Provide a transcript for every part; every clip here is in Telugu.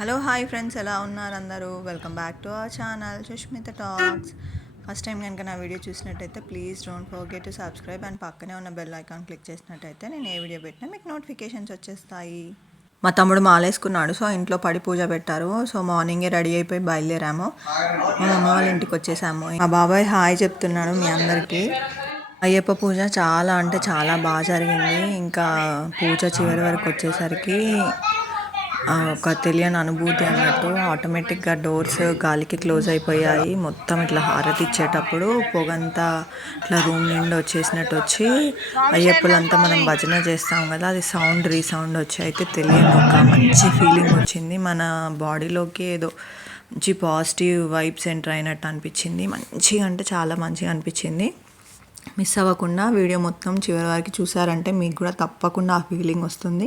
హలో హాయ్ ఫ్రెండ్స్, ఎలా ఉన్నారు అందరూ? Welcome back to our channel Sushmita talks. First time కనుక నా వీడియో చూసినట్టయితే please don't forget to subscribe and పక్కనే ఉన్న బెల్ ఐకాన్ క్లిక్ చేసినట్టయితే నేను ఏ వీడియో పెట్టినా మీకు నోటిఫికేషన్స్ వచ్చేస్తాయి. మా తమ్ముడు మాలేసుకున్నాడు, సో ఇంట్లో పడి పూజ పెట్టారు. సో మార్నింగే రెడీ అయిపోయి బయలుదేరాము. మా మమ్మ వాళ్ళ ఇంటికి వచ్చేసాము. మా బాబాయ్ హాయ్ చెప్తున్నాడు మీ అందరికీ. అయ్యప్ప పూజ చాలా అంటే చాలా బాగా జరిగింది. ఇంకా పూజ చివరి వరకు వచ్చేసరికి ఒక తెలియని అనుభూతి అన్నట్టు ఆటోమేటిక్గా డోర్స్ గాలికి క్లోజ్ అయిపోయాయి. మొత్తం ఇట్లా హారతి ఇచ్చేటప్పుడు పొగంతా ఇట్లా రూమ్ నుండి వచ్చేసినట్టు వచ్చి అయ్యప్పలంతా మనం భజన చేస్తాం కదా, అది సౌండ్ రీసౌండ్ వచ్చి అయితే తెలియని ఒక మంచి ఫీలింగ్ వచ్చింది. మన బాడీలోకి ఏదో మంచి పాజిటివ్ వైబ్స్ ఎంటర్ అయినట్టు అనిపించింది. మంచిగా అంటే చాలా మంచిగా అనిపించింది. మిస్ అవ్వకుండా వీడియో మొత్తం చివరి వరకు చూసారంటే మీకు కూడా తప్పకుండా ఆ ఫీలింగ్ వస్తుంది.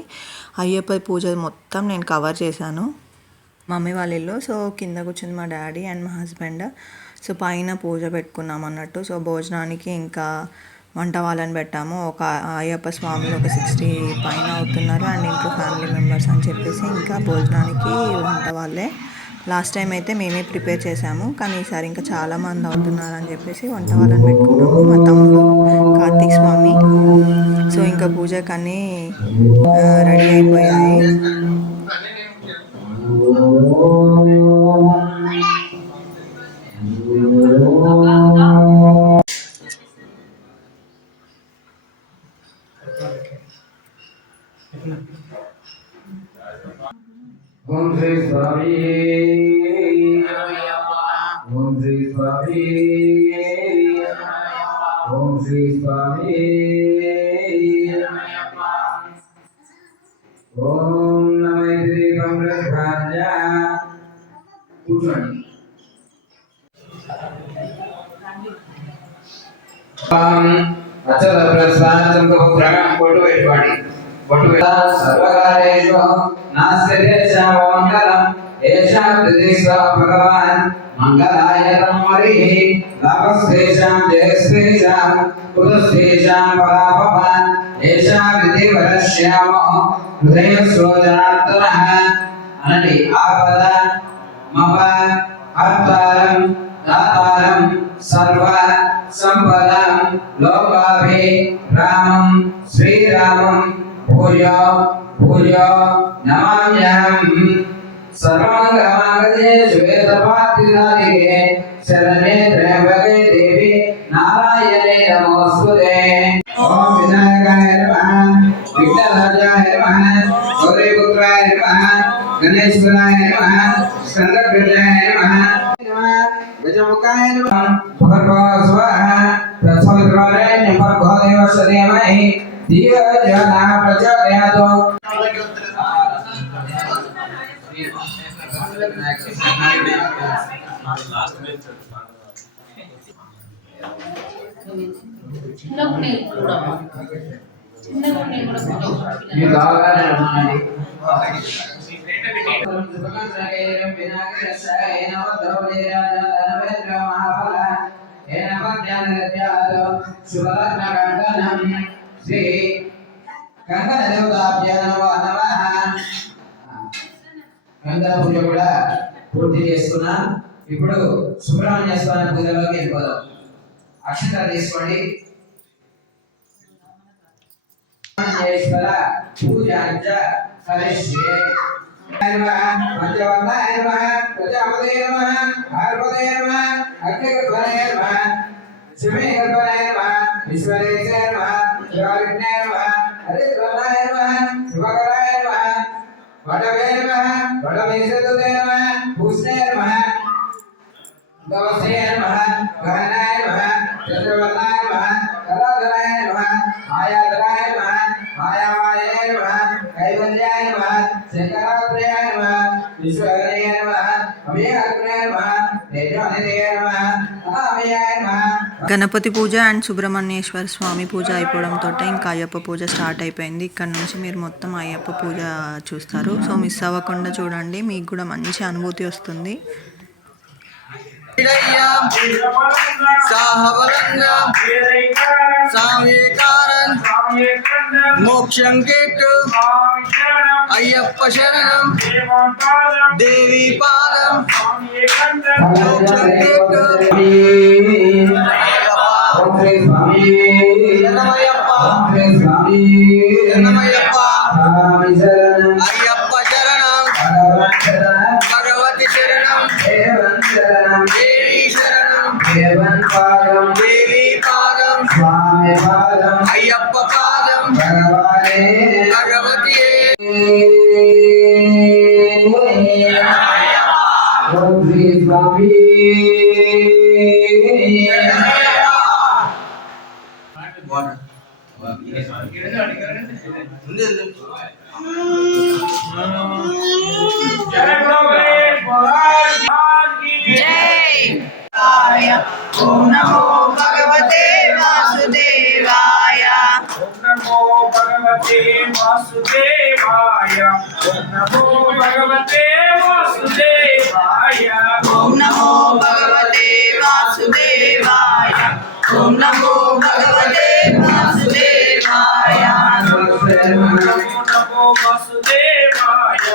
అయ్యప్ప పూజ మొత్తం నేను కవర్ చేశాను. మమ్మీ వాళ్ళ ఇల్లు. సో కింద కూర్చుంది మా డాడీ అండ్ మా హస్బెండ్. సో పైన పూజ పెట్టుకున్నాం అన్నట్టు. సో భోజనానికి ఇంకా వంట వాళ్ళని పెట్టాము. ఒక అయ్యప్ప స్వామిలు ఒక 60 పైన అవుతున్నారు అండ్ ఇంట్లో ఫ్యామిలీ మెంబర్స్ అని చెప్పేసి ఇంకా భోజనానికి వంట వాళ్ళే. లాస్ట్ టైం అయితే మేమే ప్రిపేర్ చేసాము, కానీ ఈసారి ఇంకా చాలామంది అవుతున్నారు అని చెప్పేసి వంట వాళ్ళని పెట్టుకున్నాము. మా తమ్ముడు కార్తీక్ స్వామి. సో ఇంకా పూజకన్నీ రెడీ అయిపోయాయి. ఓం శ్రీ స్వామి ఓం శ్రీ స్వామి ఓం శ్రీ స్వామి ఓం నమః శ్రీ బ్రహ్మరాజ. కూర్చోండి. అచల ప్రసాదం పొట్టు పెట్టుకోండి. सर्वकारेषु नास्ति मंगलम् येषां प्रदेशः भगवान् मंगलाय तमोरिः लाभस्तेषां जयस्तेषां कुतस्तेषां पराभवान् येषां विधिवरश्यामो हृदयस्रोजनार्दनः अनडि आपद मम हर्तारं दातारं सर्व संपदं लोकाभिरामं श्रीरामं भूयो भूयो नमाम्यहम्. सर्वमङ्गलमाङ्गल्ये शिवे सर्वार्थसाधिके शरण्ये त्र्यम्बके देवी नारायणे नमोऽस्तुते. ओम विनायकाय नमः, विघ्नराजाय नमः, गौरीपुत्राय नमः, गणेश्वराय नमः, स्कन्दगजाय नमः, गजमुखाय नमः. भगवस्वाहा प्रथमद्वारेण्यं भगवदेव सदेमहि दिया जना प्रचोदयातो. ये गावाने रमानी सुभगंधकेरं विनायकस्याय नवद्रव्येराजा धनवेन्द्र महाफला एनवज्ञानरत्यालो शुभलग्नकण्डनं శ్రీ గంగా దేవతాభ్యో నమః. గంగా పూజ కూడా పూర్తి చేసుకున్నాం. ఇప్పుడు సుబ్రహ్మణ్య స్వామి పూజలోకి వెళ్ళిపోదాం. అక్షంతలు తీసుకోండి. సుబ్రహ్మణ్యేశ్వర పూజాంచ కరిష్యే. పంచవర్ణాయ నమః, ప్రజాపతయే నమః, పార్వతయే నమః, అగ్నిగర్భాయ నమః, శివగర్భాయ నమః, ఈశ్వరేశాయ నమః, शिवाय नमः, हरिद्रनाय नमः, शिवकराय नमः, वटवे नमः, वटमेशदुते नमः, भूषणे नमः, गवसे नमः, गहनाय नमः, चंद्रवर्णाय नमः, कलाधराय नमः, मायाधराय नमः, मायामाये नमः, कैवल्याय नमः, शंकरात्मयाय नमः, विश्वहरये नमः, अभयाग्रयाय नमः, तेजोनिधये नमः, अनामयाय नमः. గణపతి పూజ అండ్ సుబ్రహ్మణ్యేశ్వర స్వామి పూజ అయిపోవడంతో ఇంకా అయ్యప్ప పూజ స్టార్ట్ అయిపోయింది. ఇక్కడ నుంచి మీరు మొత్తం అయ్యప్ప పూజ చూస్తారు. సో మిస్ అవ్వకుండా చూడండి, మీకు కూడా మంచి అనుభూతి వస్తుంది. మోక్షం అయ్యప్ప శరణం దేవి పాదం అయ్యప్ప శరణం భగవతి శరణం దేవి శరణం దేవి పాదం అయ్యప్ప పాదం భగవతి ఓం నమో భగవతే వాసుదేవాయ ఓం నమో భగవతే వాసుదేవాయ ఓం నమో భగవతే వాసుదేవాయ ఓం నమో భగవతే వాసుదేవాయ ఓం నమో భగవతే వాసుదేవాయ నమో వాసుదేవాయ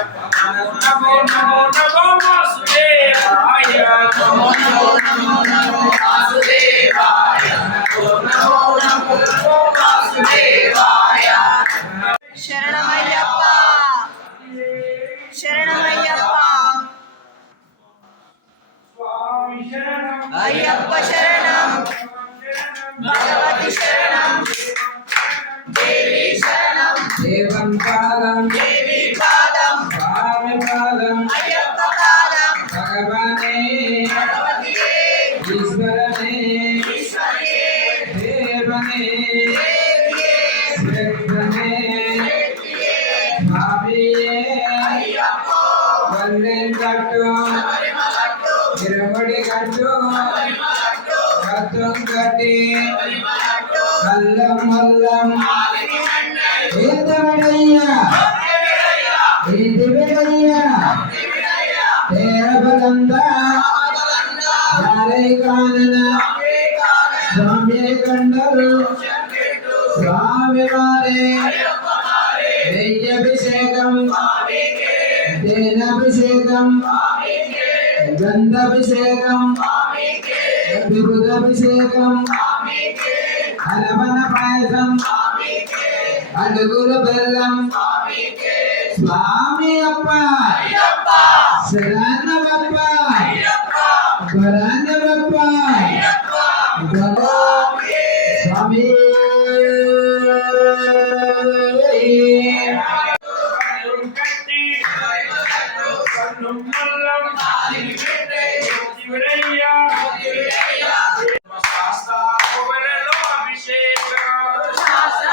నమో నమో నమో వాసుదేవాయ నమో నమో నమో నమో వాసుదేవాయ ఓం నమో నమో నమో వాసుదేవాయ శరణమయ్యప్ప శరణమయ్యప్ప స్వామి శరణం అయ్యప్ప శరణం భగవతి శరణం దేవి శరణం దేవం పాదం దేవి పాదం స్వామి పాదం అయ్యప్ప పాదం భగవానే భగవతియే ఈశ్వరనే ఈశ్వరియే దేవనే దేవియే శ్రేష్ఠనే శక్తియే స్వామియే అయ్యప్పో వందెం కట్టు పరిమళట్టు తిరుముడి కట్టు పరిమళట్టు కత్తం కట్టి పరిమళట్టు మల్లం మల్లం ఆవిని మన్నై ఏదవడయ్యా ఏదివడయ్యా దివిడయ్యా తేరబలందా ఆవలందా యారై కానన ఏకాన స్వామి కండరు చెంకెట్టు స్వామి వారే అయ్యప్ప మారే నెయ్యభిషేకం స్వామికే తేనభిషేకం స్వామికే గంధాభిషేకం స్వామికే విభుదభిషేకం స్వామికే హరవన పాయసం స్వామికే అడుగులు బెల్లం స్వామికే స్వామి అప్ప అయ్యప్ప శరణవప్ప అయ్యప్ప వరణవప్ప అయ్యప్ప స్వామి కట్టి కన్ను మల్లం శివరయ్య శాస్త్ర కోవెలలో అభిషేకం శాస్త్ర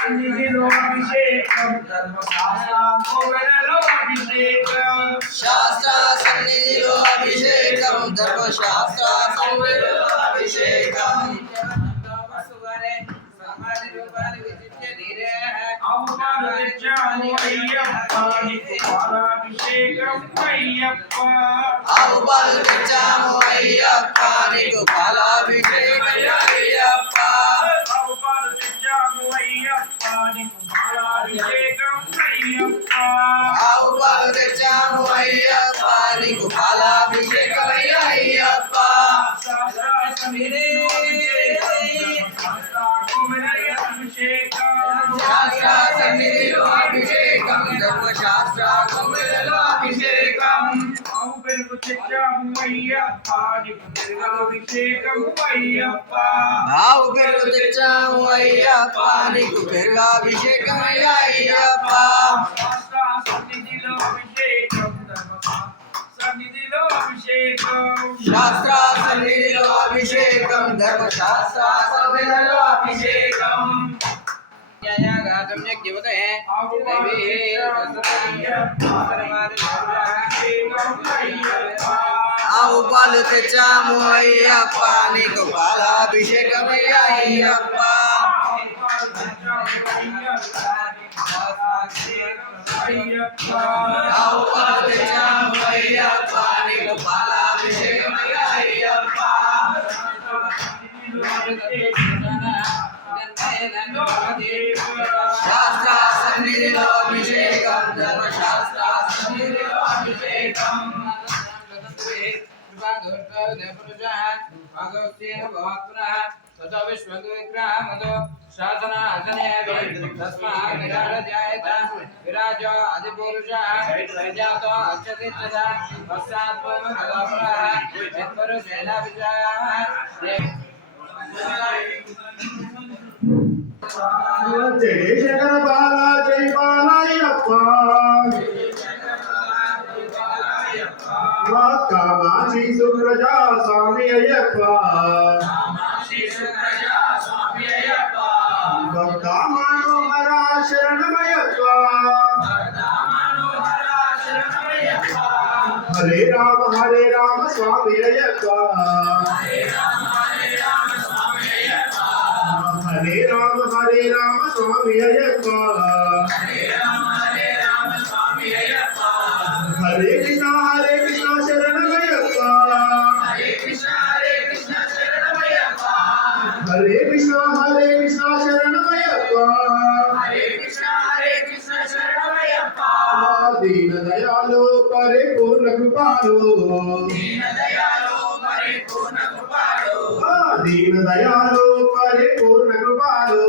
సన్నిధిలో అభిషేకం ధర్మశాస్త్ర కోవెలలో అభిషేకం శాస్త్ర సన్నిధిలో అభిషేకం ధర్మశాస్త్ర సన్నిధిలో అభిషేకం అవమాన తెచ్చాము అయ్యప్ప నీకు పాలాభిషేకం అయ్యప్ప ఆవు పాలు తెచ్చాము అయ్యప్ప నీకు పాలాభిషేకం అయ్యప్ప అవమాన తెచ్చాము అయ్యప్ప నీకు పాలాభిషేకం అయ్యప్ప ఆవు పాలు తెచ్చాము అయ్యప్ప నీకు పాలాభిషేకం అయ్యప్ప శాస్త్ర సన్నిధిలో అభిషేకం శాస్త్ర సన్నిధిలో అభిషేకం ధర్మశాస్త్ర సన్నిధిలో అభిషేకం ఆవు పెరుగు తెచ్చాము అయ్యప్ప నీకు పెరుగాభిషేకం అయ్యప్ప ఆవు పెరుగు తెచ్చాము అయ్యప్ప నీకు పెరుగాభిషేకం అయ్యప్ప శాస్త్ర సన్నిధిలో అభిషేకం సన్నిధిలో అభిషేకం శాస్త్ర సన్నిధిలో అభిషేకం ధర్మశాస్త్ర సన్నిధిలో అభిషేకం ఆవు పాలు ఆవు పాలు తెచ్చాము అయ్యప్ప నీకు పాలాభిషేకం అయ్యప్ప ఆవు పాలు తెచ్చాము అయ్యప్ప నీకు పాలాభిషేకం అయ్యప్ప శాస్త్ర సన్నిధిలో అభిషేకం ధర్మశాస్త్ర సన్నిధిలో అభిషేకం జయ జగన్ బాలా జై బాలయ్యప్ప కామాక్షి సుప్రజా స్వామి అయ్యప్ప భక్త మనోహర శరణమయ్యప్ప హరే రామ స్వామి అయ్యప్ప హరే రామ స్వామి అయ్యప్ప హరే కృష్ణ శరణమయ్యప్ప హరే కృష్ణ శరణమయ్యప్ప దీన దయాలు పరిపూర్ణ కృపాలు దీన దయాలు పరిపూర్ణ కృపాలు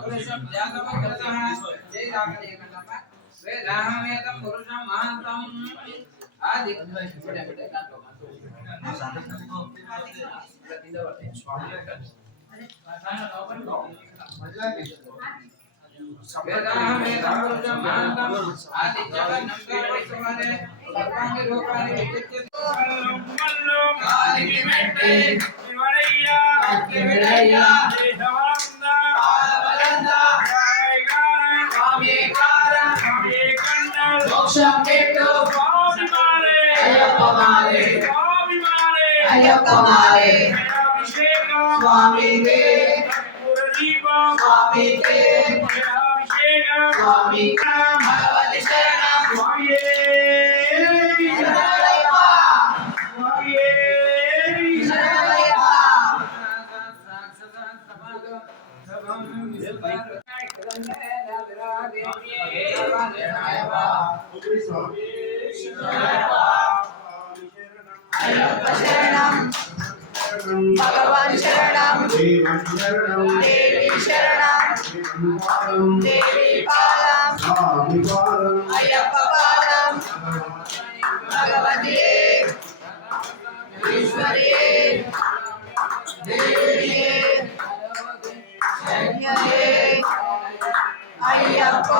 పురుషం మహంతం ఆది భగవాన్ శరణం దేవి శరణం దేవి పాదం అయ్యప్ప పాదం భగవతి ఈశ్వరి దేవి అయ్యప్ప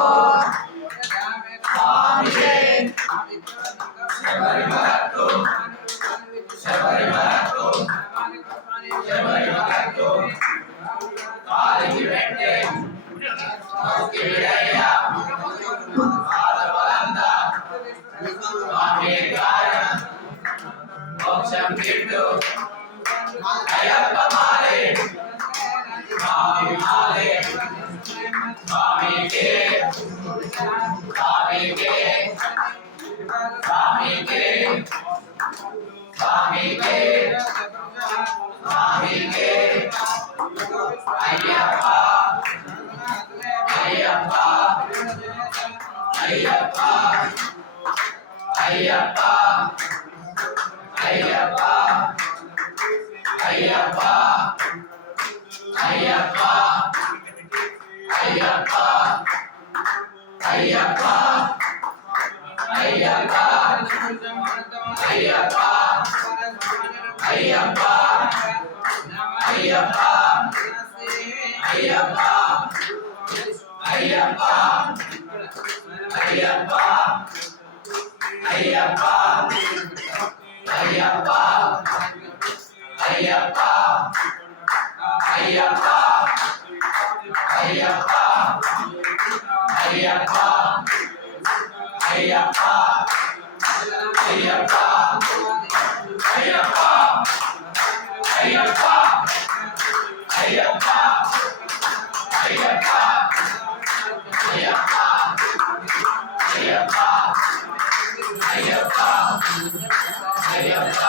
అయ్యప్ప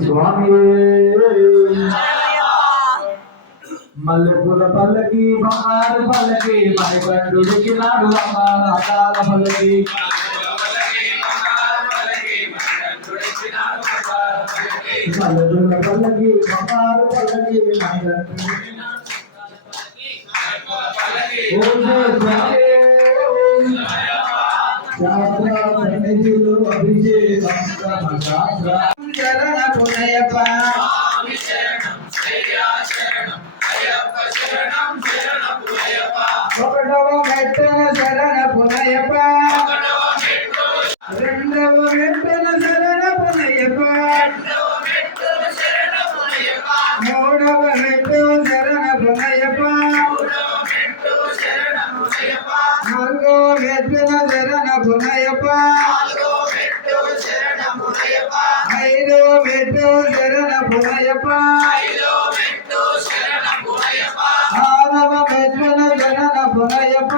స్వామి మల్లెపూల పల్లకి బంగారు పల్లకి మణికంఠుడికి నాడు బంగారు అకాల పల్లకి మల్లెపూల పల్లకి బంగారు పల్లకి మణికంఠుడికి అభిషేకం శరణ పునయప్ప ఒకటవ మెట్టన శరణ పునయప్ప రెండవ మెట్టన శరణ పునయప్ప మూడవ మెట్టు శరణ పునయప్ప నాలుగవ మెట్టున శరణ పునయప్ప ఐదవ మెట్టు శరణ పునయప్ప ఆరవ మెట్టున శరణ పునయప్ప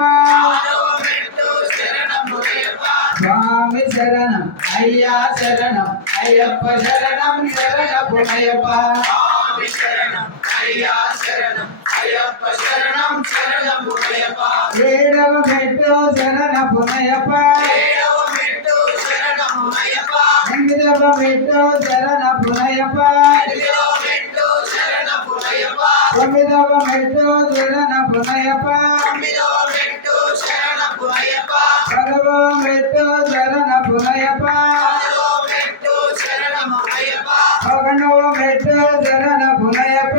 స్వామి శరణం అయ్యా శరణం అయ్యప్ప శరణం శరణ పునయప్ప ఏడవ మెట్టు శరణ పునయప్ప ఎనిమిదవ మెట్టు శరణ పునయప్ప తొమ్మిదవ మెట్టు శరణ పునయప్ప పదవ మెట్టు శరణ పునయప్ప పదకొండవ మెట్టు శరణ పునయప్ప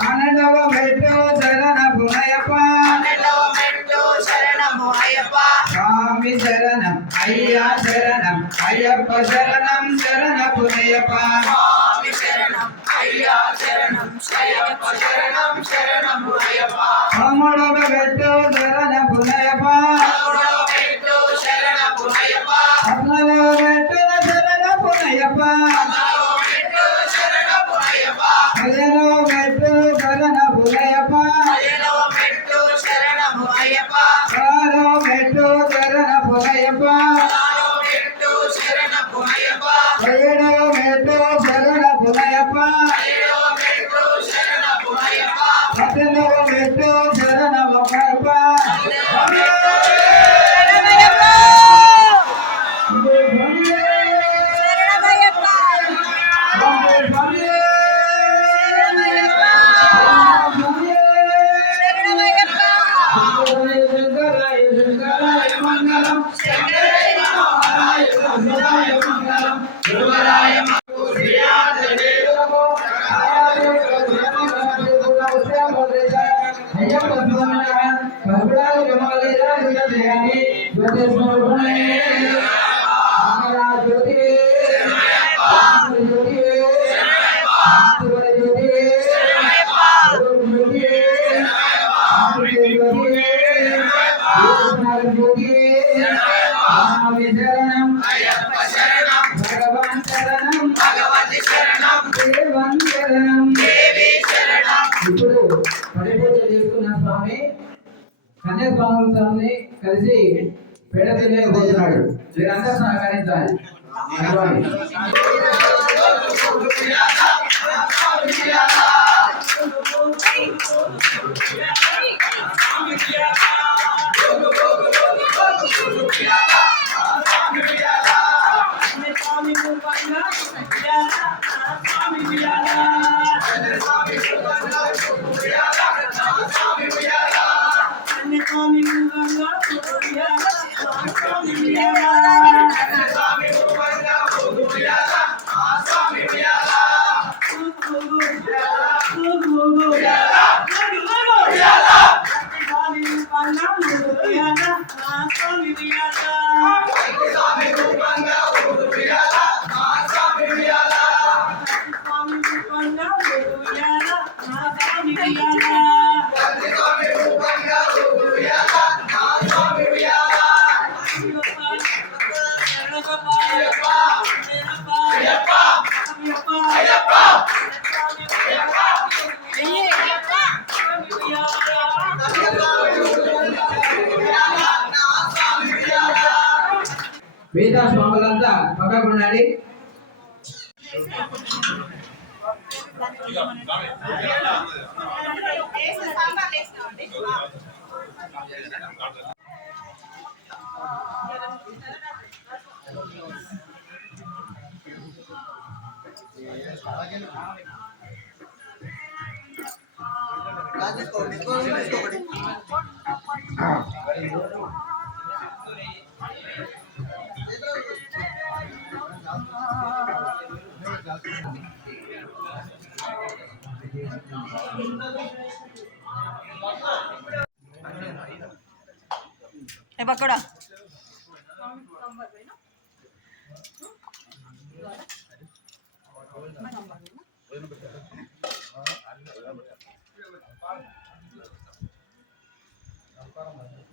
పన్నెండవ మెట్టు శరణ పునయప్ప స్వామి శరణం అయ్యా శరణం అయ్యప్ప శరణం శరణ పునయప్ప పదమూడవ మెట్టు శరణ పునయప్ప పద్నాలుగవ మెట్టున శరణ పునయప్ప పదిహేనవ మెట్టు శరణ పునయప్ప పదహారవ మెట్టు శరణ పునయప్ప పదిహేడవ మెట్టు శరణ పునయప్ప పద్దెనిమిదవ మెట్టు శరణ పునయప్ప ఇప్పుడు పరిపూజ చేసుకున్న స్వామి కన్యాస్వామి కలిసి పేడ తినలేకపోతున్నాడు. మీరందరూ సహకరించాలి. మిగతా స్వాములంతా పక్కకు ఉండండి. ఏ పక్కడా నమస్కారం